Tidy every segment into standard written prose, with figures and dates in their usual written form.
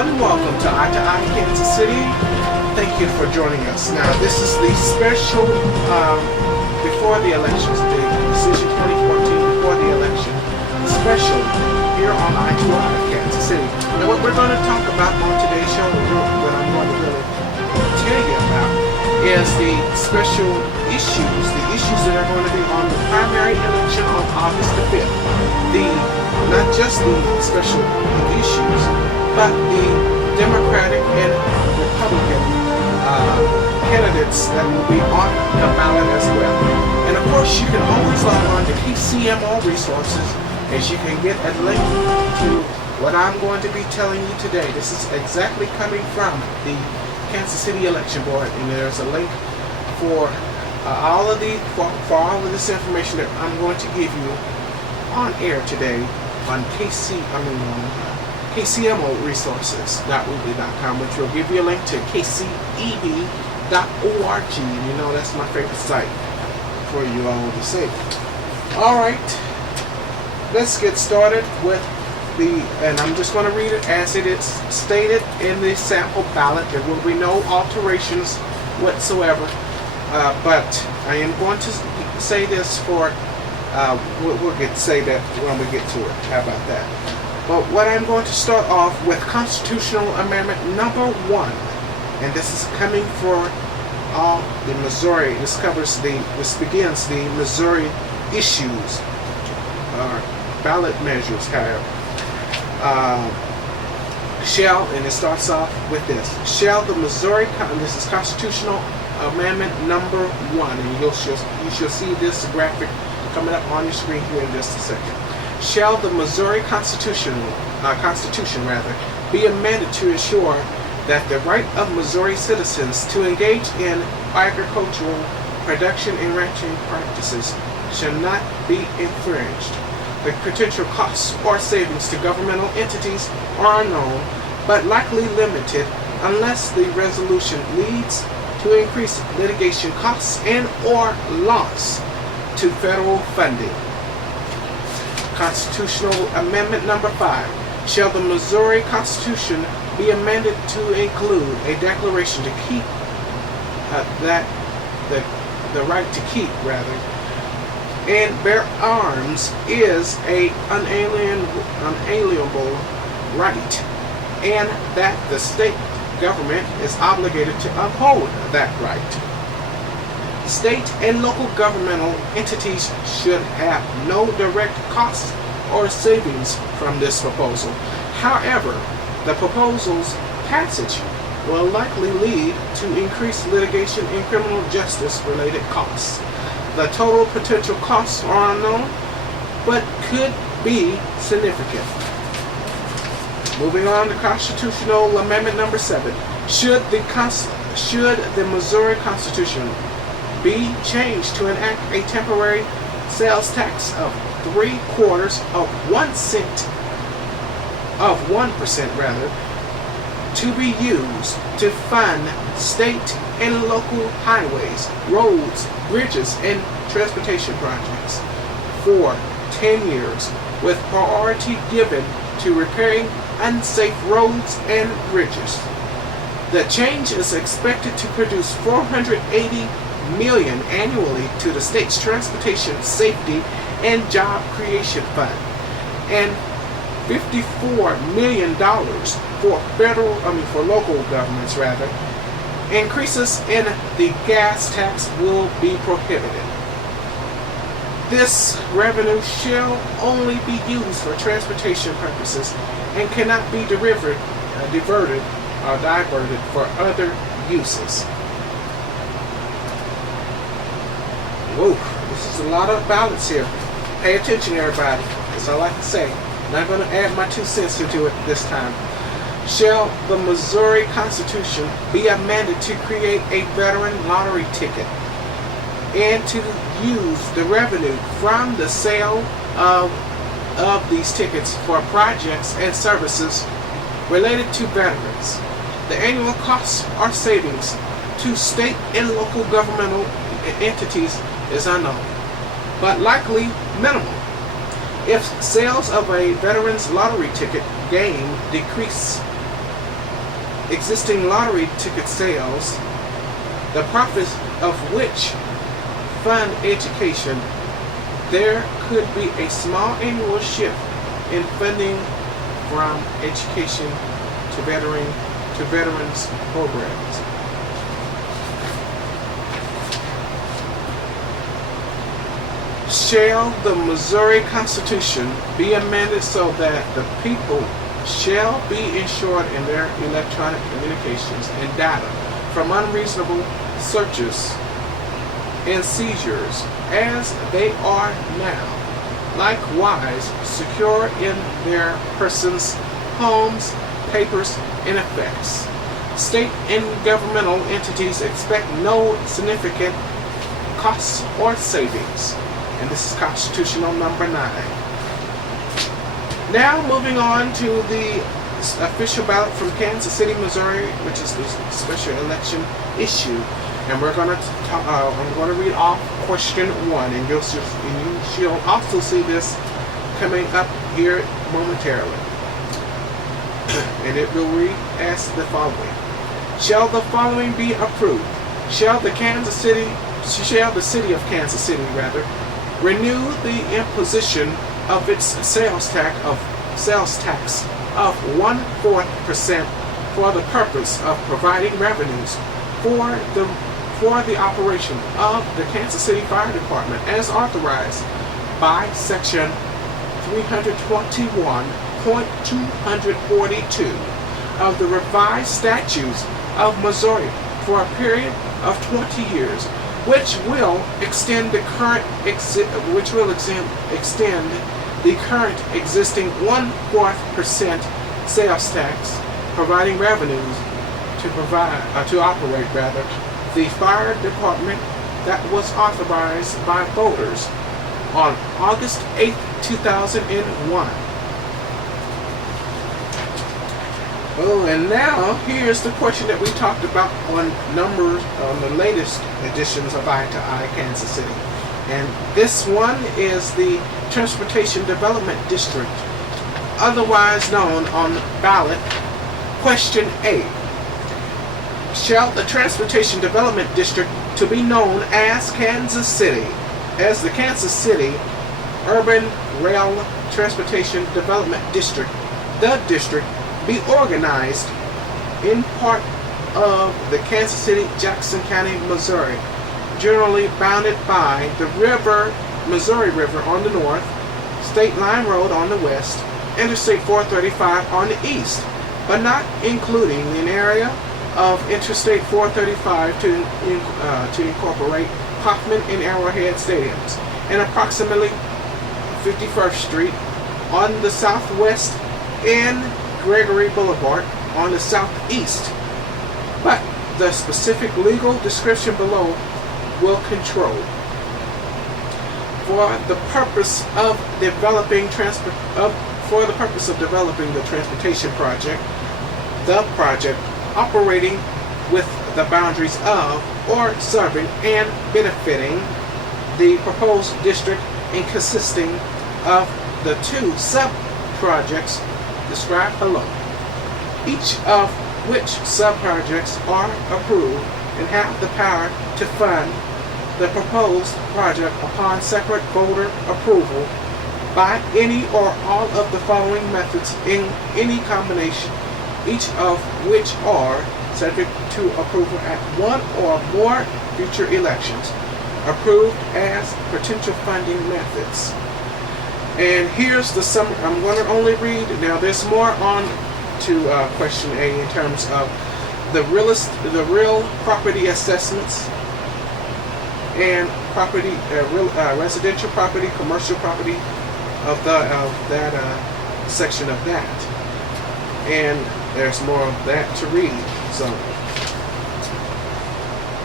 everyone, welcome to E2E Kansas City. Thank you for joining us. Now, this is the special before the elections, the decision 2014 before the election special here on E2E Kansas City. And what we're going to talk about on today's show, what I'm going to really tell you about, is the special issues, that are going to be on the primary election on August the 5th. Not just the special issues, but the Democratic and Republican candidates that will be on the ballot as well. And of course, you can always log on to KCMO Resources, as you can get a link to what I'm going to be telling you today. This is exactly coming from the Kansas City Election Board, and there's a link for all of this information that I'm going to give you on air today on KCMO Resources.weebly.com, which will give you a link to KCEB.org. And you know that's my favorite site for you all to see. Alright, let's get started with and I'm just going to read it as it is stated in the sample ballot. There will be no alterations whatsoever, but I am going to say this for we'll say that when we get to it. How about that? But what I'm going to start off with Constitutional Amendment number 1, and this is coming for all the Missouri. This begins the Missouri issues, or ballot measures, however. And it starts off with this. This is Constitutional Amendment number 1, and you shall see this graphic coming up on your screen here in just a second. Shall the Missouri Constitution be amended to ensure that the right of Missouri citizens to engage in agricultural production and ranching practices shall not be infringed. The potential costs or savings to governmental entities are unknown, but likely limited unless the resolution leads to increased litigation costs and or loss to federal funding. Constitutional Amendment number 5. Shall the Missouri Constitution be amended to include a declaration to keep the right to keep, and bear arms is a unalienable right, and that the state government is obligated to uphold that right. State and local governmental entities should have no direct costs or savings from this proposal. However, the proposal's passage will likely lead to increased litigation and criminal justice related costs. The total potential costs are unknown, but could be significant. Moving on to Constitutional Amendment number 7. Should the Missouri Constitution be changed to enact a temporary sales tax of 1% to be used to fund state and local highways, roads, bridges, and transportation projects for 10 years, with priority given to repairing unsafe roads and bridges. The change is expected to produce $480 million annually to the state's Transportation Safety and Job Creation Fund, and $54 million for local governments. Increases in the gas tax will be prohibited. This revenue shall only be used for transportation purposes and cannot be diverted for other uses. Whoa, this is a lot of ballots here. Pay attention, everybody. That's all I can say. I'm not going to add my 2 cents into it this time. Shall the Missouri Constitution be amended to create a veteran lottery ticket and to use the revenue from the sale of these tickets for projects and services related to veterans? The annual costs or savings to state and local governmental entities is unknown, but likely minimal. If sales of a veteran's lottery ticket game decrease existing lottery ticket sales, the profits of which fund education, there could be a small annual shift in funding from education to veterans programs. Shall the Missouri Constitution be amended so that the people shall be insured in their electronic communications and data from unreasonable searches and seizures as they are now, likewise secure in their persons, homes, papers, and effects. State and governmental entities expect no significant costs or savings. And this is constitutional number 9. Now moving on to the official ballot from Kansas City, Missouri, which is the special election issue. And we're going to I'm going to read off question 1, and you'll also see this coming up here momentarily. And it will read as the following: shall the following be approved? Shall the city of Kansas City renew the imposition of its sales tax of 1/4% for the purpose of providing revenues for the operation of the Kansas City Fire Department as authorized by Section 321.242 of the revised statutes of Missouri for a period of 20 years, which will extend the current existing 1/4% sales tax, providing revenues to operate the fire department that was authorized by voters on August 8, 2001. Oh, and now here's the question that we talked about on the latest editions of Eye to Eye Kansas City. And this one is the Transportation Development District, otherwise known on the ballot. Question A. Shall the Transportation Development District to be known as Kansas City, as the Kansas City Urban Rail Transportation Development District, the district, be organized in part of the Kansas City, Jackson County, Missouri, generally bounded by the Missouri River on the north, State Line Road on the west, Interstate 435 on the east, but not including an area of Interstate 435 to incorporate Hoffman and Arrowhead Stadiums, and approximately 51st Street on the southwest and Gregory Boulevard on the southeast. But the specific legal description below will control. For the purpose of developing the transportation project, the project operating with the boundaries of or serving and benefiting the proposed district and consisting of the 2 sub-projects described below, each of which sub-projects are approved and have the power to fund the proposed project upon separate voter approval by any or all of the following methods in any combination, each of which are subject to approval at one or more future elections, approved as potential funding methods. And here's the summary. I'm going to only read. Now there's more on to question A in terms of the real property assessments and property, residential property, commercial property of that section of that. And there's more of that to read. So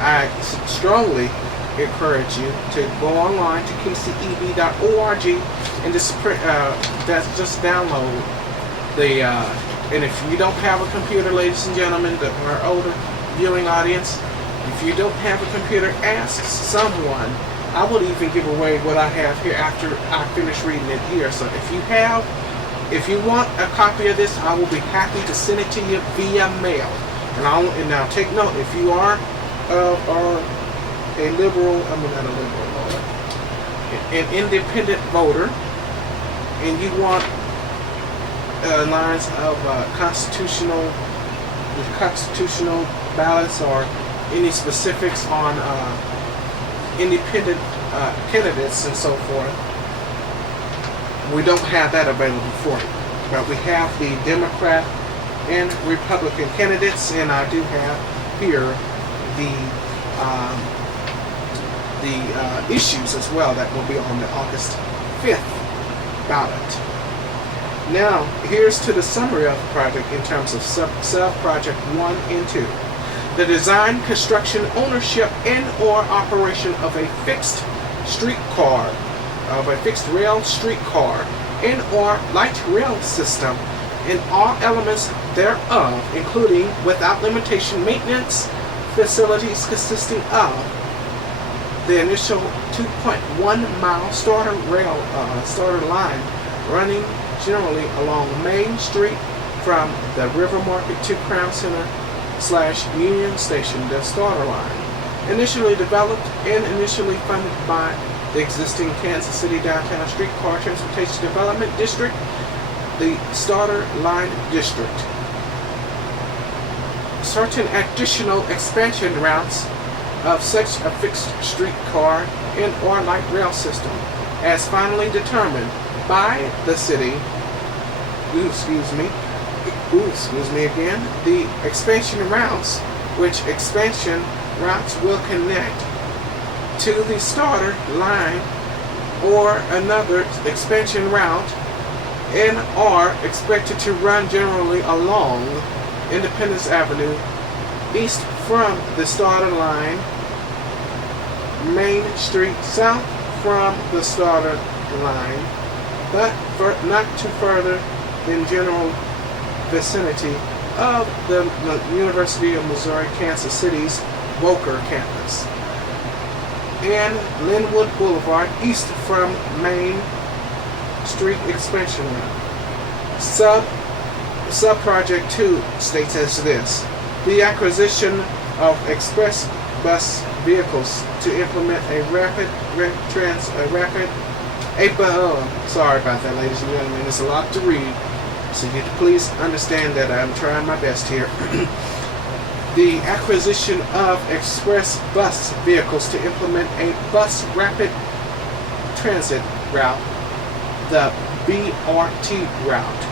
I strongly encourage you to go online to kceb.org and just download the and if you don't have a computer, ladies and gentlemen, our older viewing audience, if you don't have a computer, ask someone. I will even give away what I have here after I finish reading it here. So if you want a copy of this, I will be happy to send it to you via mail. And now take note, if you are a liberal, I mean not a liberal voter, an independent voter, and you want lines of constitutional ballots or any specifics on independent candidates and so forth, we don't have that available for you. But we have the Democrat and Republican candidates, and I do have here the issues as well that will be on the August 5th ballot. Now, here's to the summary of the project in terms of sub-project 1 and 2. The design, construction, ownership, and or operation of a fixed rail streetcar and or light rail system in all elements thereof, including without limitation maintenance facilities consisting of the initial 2.1 mile starter line running generally along Main Street from the River Market to Crown Center / Union Station, the starter line. Initially developed and initially funded by the existing Kansas City Downtown Streetcar Transportation Development District, the starter line district. Certain additional expansion routes of such a fixed streetcar and or light rail system as finally determined by the city, the expansion routes, which expansion routes will connect to the starter line or another expansion route and are expected to run generally along Independence Avenue east from the starter line, Main Street south from the starter line, but not too further than general vicinity of the University of Missouri Kansas City's Boker campus, and Linwood Boulevard east from Main Street expansion route. Sub-project 2 states as this: the acquisition of express bus vehicles to implement sorry about that, ladies and gentlemen, it's a lot to read, so you please understand that I'm trying my best here. The acquisition of express bus vehicles to implement a bus rapid transit route, the BRT route,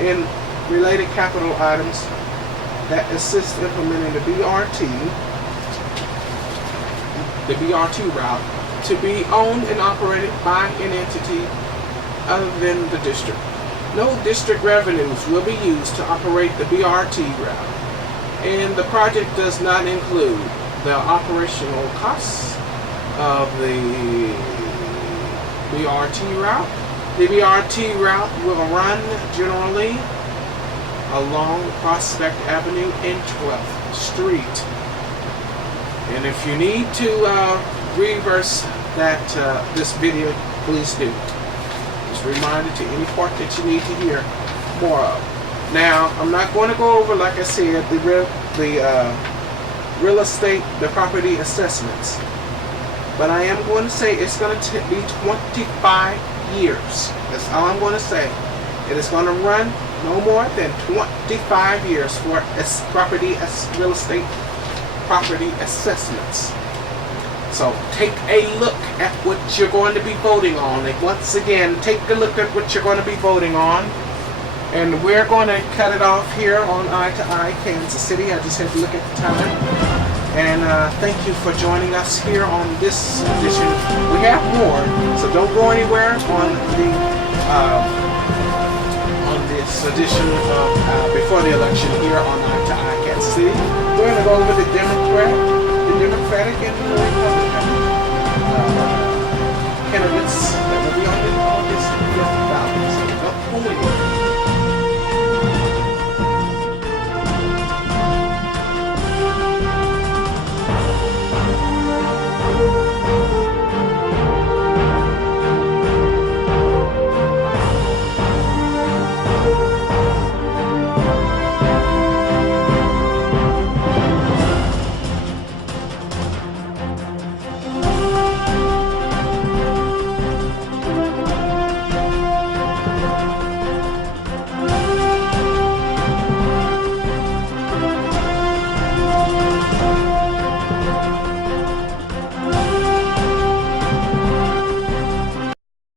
and related capital items that assist implementing the BRT route, to be owned and operated by an entity other than the district. No district revenues will be used to operate the BRT route, and the project does not include the operational costs of the BRT route. The BRT route will run generally along Prospect Avenue and 12th Street. And if you need to reverse this video, please do. Just a reminder to any part that you need to hear more of. Now, I'm not going to go over, like I said, the real estate, the property assessments, but I am going to say it's going to be 25 years. That's all I'm going to say. It is going to run no more than 25 years for real estate property assessments. So take a look at what you're going to be voting on. And once again, take a look at what you're going to be voting on. And we're going to cut it off here on E2E, Kansas City. I just had to look at the time. And thank you for joining us here on this edition. We have more, so don't go anywhere on this edition of Before the Election here on E2E, Kansas City. We're going to go over the Democratic and the Republican candidates that will be on the August 5th ballot. So don't go anywhere.